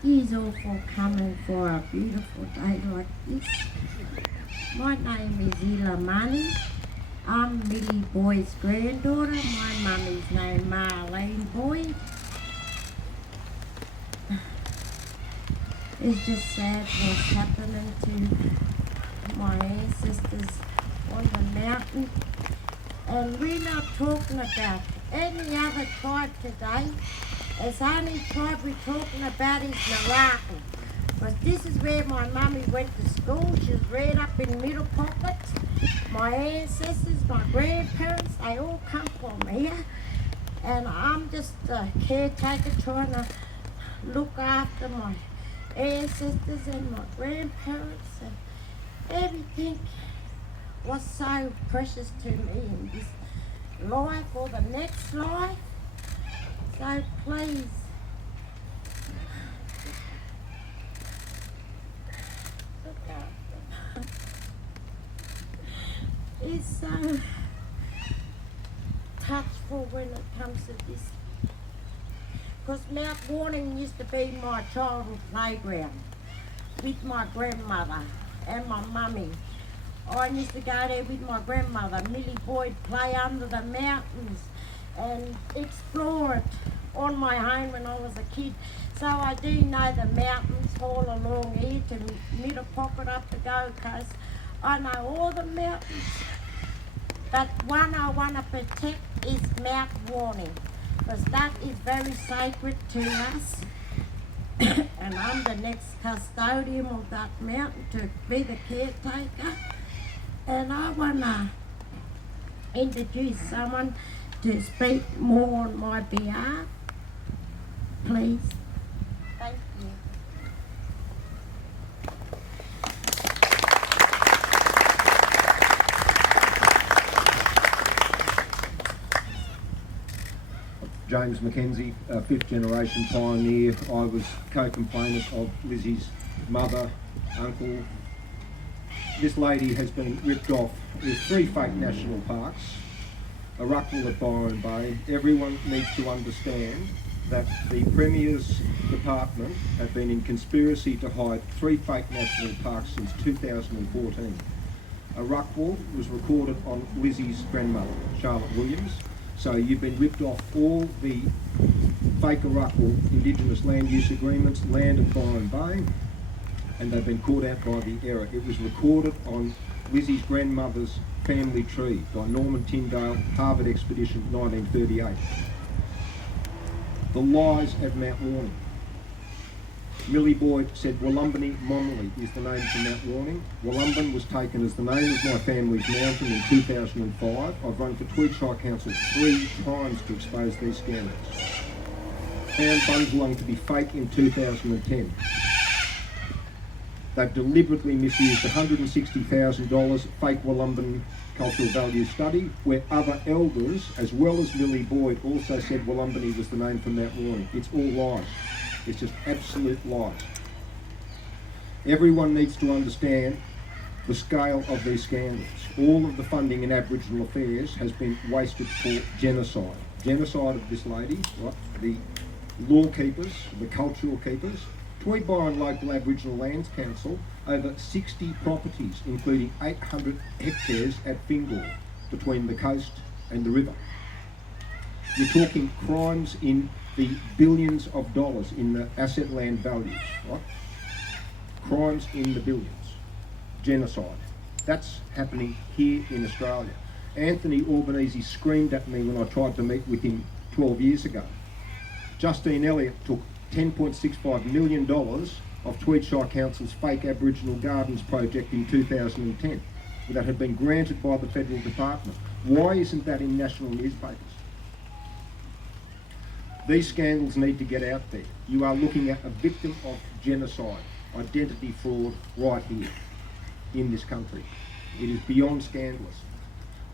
Thank you all for coming for a beautiful day like this. My name is Marlene. I'm Millie Boyd's granddaughter. My mummy's named Marlene Boyd. It's just sad what's happening to my ancestors on the mountain. And we're not talking about any other tribe today. It's only tribe we're talking about is Naraka. Because this is where my mummy went to school. She was reared up in Middle Pocket. My ancestors, my grandparents, they all come from here. And I'm just a caretaker trying to look after my ancestors and my grandparents, and everything was so precious to me in this life or the next life. So please, look after them. It's so touchful when it comes to this. Because Mount Warning used to be my childhood playground with my grandmother and my mummy. I used to go there with my grandmother, Millie Boyd, play under the mountains and explore it on my own when I was a kid. So I do know the mountains all along here to Middle Pocket up the Gold Coast. I know all the mountains. But one I want to protect is Mount Warning, because that is very sacred to us. And I'm the next custodian of that mountain to be the caretaker. And I want to introduce someone to speak more on my behalf. Please. Thank you. James Mackenzie, a fifth generation pioneer. I was co-complainant of Lizzie's mother, uncle. This lady has been ripped off. There's 3 fake national parks, a Ruckle at Byron Bay. Everyone needs to understand that the Premier's department have been in conspiracy to hide 3 fake national parks since 2014. A Ruckle was recorded on Lizzie's grandmother, Charlotte Williams. So you've been ripped off all the fake Ruckle indigenous land use agreements, land at Byron Bay, and they've been caught out by the error. It was recorded on Lizzie's grandmother's family tree by Norman Tyndale, Harvard Expedition, 1938. The lies at Mount Warning. Millie Boyd said Wallumbany Momley is the name for Mount Warning. Wallumbin was taken as the name of my family's mountain in 2005. I've run for Tweedshire Council 3 times to expose these scandals. Found Bundjalung to be fake in 2010. They've deliberately misused $160,000 fake Wallumbin cultural value study, where other elders, as well as Millie Boyd, also said Wallumbany was the name for Mount Warning. It's all lies. It's just absolute lies. Everyone needs to understand the scale of these scandals. All of the funding in Aboriginal affairs has been wasted for genocide. Genocide of this lady, right? The law keepers, the cultural keepers. Tweed Byron Local Aboriginal Lands Council, over 60 properties, including 800 hectares at Fingal, between the coast and the river. You're talking crimes in the billions of dollars in the asset land values, right? Crimes in the billions. Genocide. That's happening here in Australia. Anthony Albanese screamed at me when I tried to meet with him 12 years ago. Justine Elliott took $10.65 million of Tweedshire Council's fake Aboriginal Gardens project in 2010 that had been granted by the federal department. Why isn't that in national newspapers? These scandals need to get out there. You are looking at a victim of genocide, identity fraud right here in this country. It is beyond scandalous.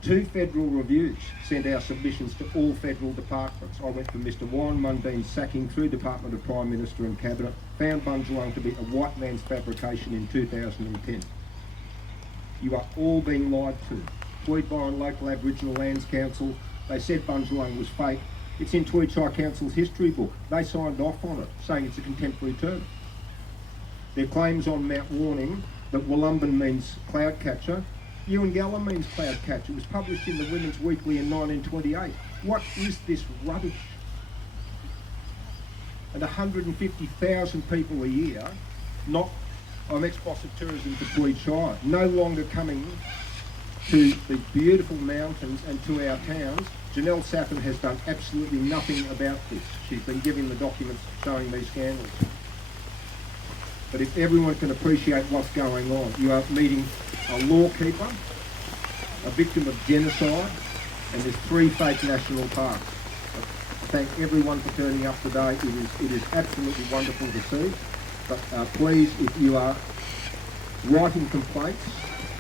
2 federal reviews sent our submissions to all federal departments. I went from Mr. Warren Mundine's sacking through Department of Prime Minister and Cabinet, found Bundjalung to be a white man's fabrication in 2010. You are all being lied to. Tweed Byron Local Aboriginal Lands Council, they said Bundjalung was fake. It's in Tweedshire Council's history book. They signed off on it, saying it's a contemporary term. Their claims on Mount Warning that Wollumben means cloud catcher. Ewingalla means cloud catcher. It was published in the Women's Weekly in 1928. What is this rubbish? And 150,000 people a year, not, I'm ex-boss of tourism to Boyd Shire, no longer coming to the beautiful mountains and to our towns. Janelle Saffin has done absolutely nothing about this. She's been given the documents showing these scandals. But if everyone can appreciate what's going on, you are meeting a lawkeeper, a victim of genocide, and there's 3 fake national parks. I thank everyone for turning up today. It is absolutely wonderful to see. But please, if you are writing complaints,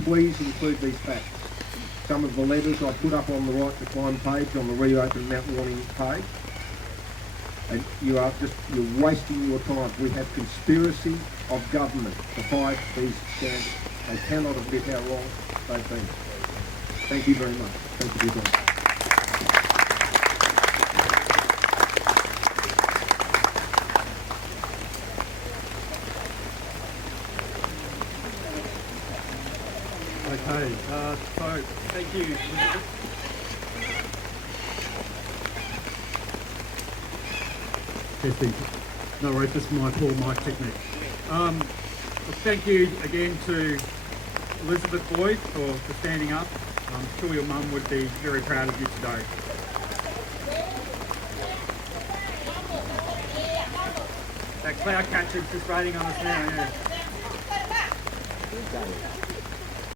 please include these facts. Some of the letters I put up on the Right to Climb page, on the Reopen Mount Warning page. And you're wasting your time. We have conspiracy of government to hide these scandals. They cannot admit how wrong they've been. Thank you very much. Thank you for your time. Okay, so thank you. Testing. No worries, this is my poor mic technique. Thank you again to Elizabeth Boyd for standing up. I'm sure your mum would be very proud of you today. That cloud catcher's just raining on us now, yeah.